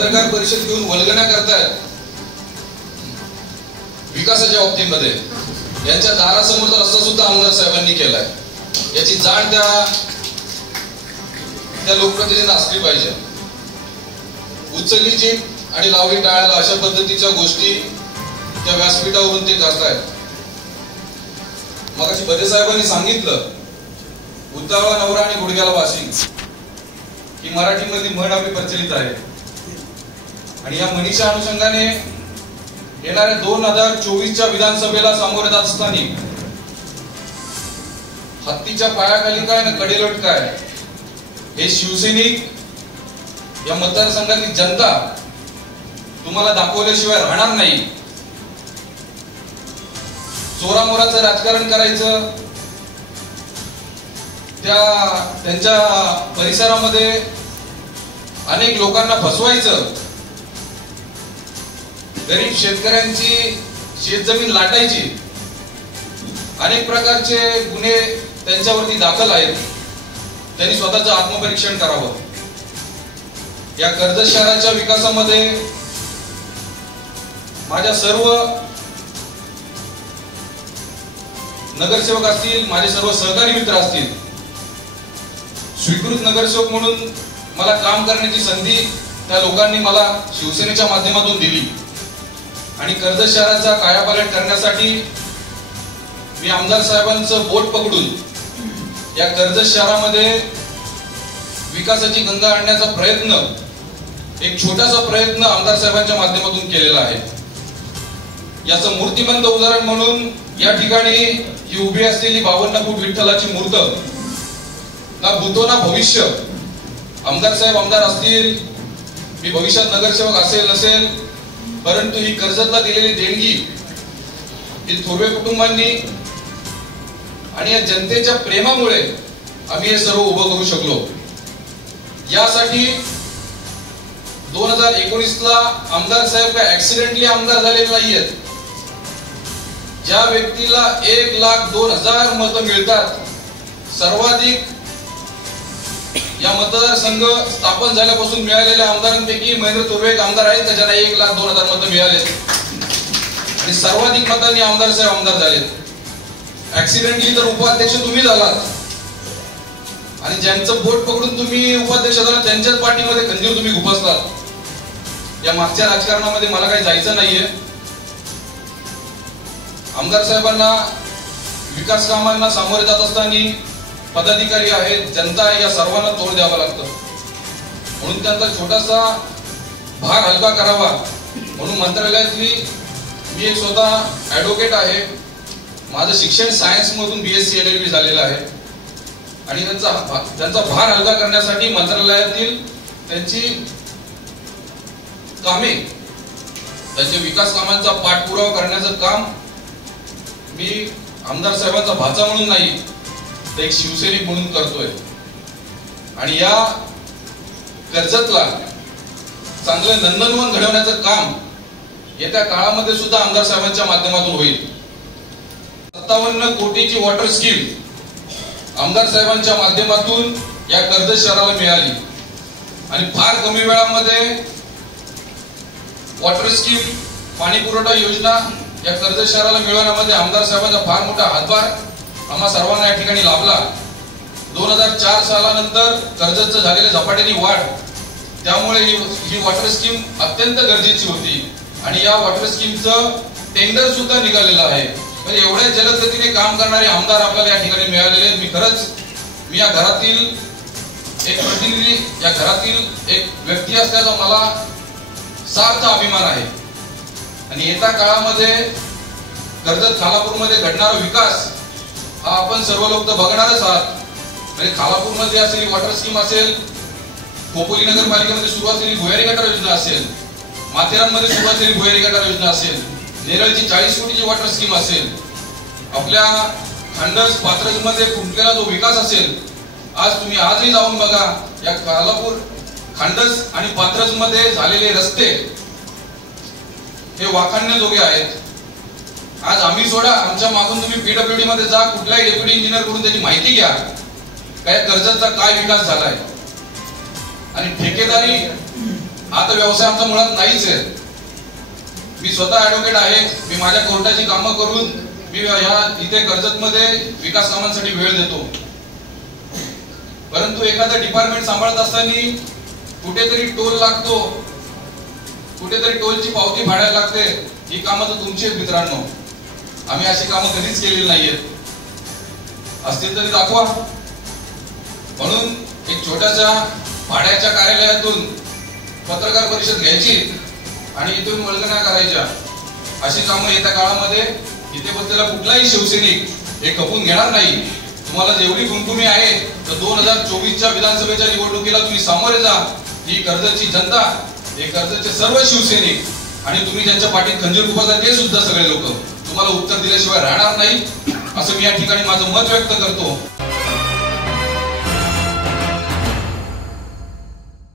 पत्रकार परिषद घेऊन वल्गना करतायत विकासाच्या बाबतीमध्ये, यांच्या दारासमोरचा रस्ता सुद्धा आमदार साहेबांनी केलाय. याची जाण त्या लोकप्रतिनिधींना असली पाहिजे. उचलली जीभ आणि लावली टाळ्याला अशा पद्धतीच्या गोष्टी त्या व्यासपीठावरून ते करतायत. मगाशी बदे साहेबांनी सांगितलं उतावळा नवरा आणि गुडघ्याला वाशिंग ही मराठीमधली म्हण आपली प्रचलित आहे. आणि या म्हणीच्या अनुषंगाने येणाऱ्या 2024च्या विधानसभेला सामोरे जात असताना हत्तीच्या पायाखाली काय ना कडेलोट काय हे शिवसैनिक या मतदारसंघातली जनता तुम्हाला दाखवल्याशिवाय राहणार नाही. चोरामोराचं राजकारण करायचं, त्यांच्या परिसरामध्ये अनेक लोकांना फसवायचं, गरीब शेतकऱ्यांची शेतजमीन लाटायची, अनेक प्रकारचे गुन्हे त्यांच्यावरती दाखल आहेत. त्यांनी स्वतःचं आत्मपरीक्षण करावं. या कर्जत शहराच्या विकासामध्ये माझ्या सर्व नगरसेवक असतील, माझे सर्व सहकारी मित्र असतील, स्वीकृत नगरसेवक म्हणून मला काम करण्याची संधी त्या लोकांनी मला शिवसेनेच्या माध्यमातून दिली. आणि कर्जत शहराचा कायापालट करण्यासाठी मी आमदार साहेबांचं बोट पकडून या कर्जत शहरामध्ये विकासाची गंगा आणण्याचा प्रयत्न, एक छोटासा प्रयत्न आमदार साहेबांच्या माध्यमातून केलेला आहे. याचं मूर्तिमंत उदाहरण म्हणून या ठिकाणी ही उभी असलेली 52 फूट विठ्ठलाची मूर्त, ना भूतो ना भविष्य, आमदार साहेब आमदार असतील, मी भविष्यात नगरसेवक असेल नसेल, परंतु ही कर्जतला दिलेली देणगी ही थोरवे कुटुंबांनी आणि या जनतेच्या प्रेमामुळे आम्ही हे सर्व उभं करू शकलो. यासाठी 2019ला आमदार साहेब काय ऍक्सिडेंटली आमदार झालेले नाहीयेत. ज्या व्यक्तीला 1,02,000 मतं मिळतात, सर्वाधिक या मतदारसंघ स्थापन झाल्यापासून मिळालेल्या आमदारांपैकी महेंद्र थोरवे एक आमदार आहेत ज्यांना 1,02,000 मतं मिळालेत आणि सर्वाधिक मतांनी आमदार साहेब आमदार झालेत. ऍक्सिडेंटली तर उपाध्यक्ष तुम्ही झालात आणि ज्यांचं बोट पकडून तुम्ही उपाध्यक्ष झाला त्यांच्याच पाठीमध्ये खंजीर तुम्ही खुपसलात. या मागच्या राजकारणामध्ये मला काही जायचं नाहीये. आमदार साहेबांना विकास कामांना सामोरे जात असताना पदाधिकारी आहेत, जनता आहे, या सर्वांना तोड द्यावं लागतं. म्हणून त्यांचा छोटासा भार हलका करावा म्हणून मंत्रालयातली मी एक स्वतः ऍडव्होकेट आहे. माझं शिक्षण सायन्स मधून BSc LLB झालेलं आहे आणि त्यांचा भार हलका करण्यासाठी मंत्रालयातील त्यांची कामे, त्यांच्या विकास कामांचा पाठपुरावा करण्याचं काम मी आमदार साहेबांचा भाचा म्हणून नाही तर एक शिवसैनिक म्हणून करतोय. आणि या कर्जतला चांगलं नंदनवन घडवण्याचं काम येत्या काळामध्ये सुद्धा आमदार साहेबांच्या माध्यमातून होईल. 57 कोटीची वॉटर स्कीम आमदार साहेबांच्या माध्यमातून या कर्जत शहराला मिळाली आणि फार कमी वेळामध्ये वॉटर स्कीम, पाणी पुरवठा योजना या कर्जत शहराला मिळवण्यामध्ये आमदार साहेबांचा फार मोठा हातभार आम्हा सर्वांना या ठिकाणी लाभला. 2004 सालानंतर कर्जतचं झालेले झपाट्याने वाढ, त्यामुळे ही वॉटर स्कीम अत्यंत गरजेची होती आणि या वॉटर स्कीमचं टेंडर सुद्धा निघालेलं आहे. म्हणजे एवढ्या जलद गतीने काम करणारे आमदार आपल्याला या ठिकाणी मिळालेले. मी या घरातील एक प्रतिनिधी, या घरातील एक व्यक्ती असल्याचा मला सार्थ अभिमान आहे. आणि येत्या काळामध्ये कर्जत खालापूरमध्ये घडणारा विकास हा आपण सर्व लोक तर बघणारच आहात. म्हणजे खालापूरमध्ये असलेली वॉटर स्कीम असेल, खोपोली नगरपालिकेमध्ये सुरू असलेली भुयारी गटार योजना असेल, माथेरानमध्ये सुरू असलेली भुयारी गटार योजना असेल, नेरळची 40 कोटीची वॉटर स्कीम असेल, आपल्या खांडस पात्रज मध्ये फुटलेला जो विकास असेल, आज तुम्ही आजही जाऊन बघा या खालापूर, खांडस आणि पात्रज मध्ये झालेले रस्ते हे वाखाणण्याजोगे आहेत. आज आम्ही सोडा, आमच्या मागून तुम्ही PWD मध्ये जा, कुठल्याही डेप्युटी इंजिनियर कडून त्याची माहिती घ्या काय कर्जतचा काय विकास झालाय. आणि ठेकेदारी आता व्यवसाय आमचा मुळात नाहीच आहे. मी स्वतः ऍडव्होकेट आहे. मी माझ्या कोर्टाची कामं करून मी इथे कर्जतमध्ये विकास कामांसाठी वेळ देतो. परंतु एखादं डिपार्टमेंट सांभाळत असताना कुठेतरी टोल लागतो, कुठेतरी टोलची पावती फाडायला लागते. ही कामं तर तुमची आहेत मित्रांनो. आम्ही अशी कामं कधीच केलेली नाहीयेत. असतील तरी दाखवा. म्हणून एक छोट्याशा भाड्याच्या कार्यालयातून पत्रकार परिषद घ्यायची आणि इथून वल्गना करायच्या, अशी कामं येत्या काळामध्ये इथे बसलेला कुठलाही शिवसैनिक हे खपून घेणार नाही. तुम्हाला जेवढी कुमकुमी आहे तर 2024च्या विधानसभेच्या निवडणुकीला तुम्ही सामोरे जा. ही कर्जतची जनता, हे कर्जतचे सर्व शिवसैनिक आणि तुम्ही ज्यांच्या पाठीत खंजीर खुपवता ते सुद्धा सगळे लोक तुम्हाला उत्तर दिल्याशिवाय राहणार नाही, असं मी या ठिकाणी माझं मत व्यक्त करतो.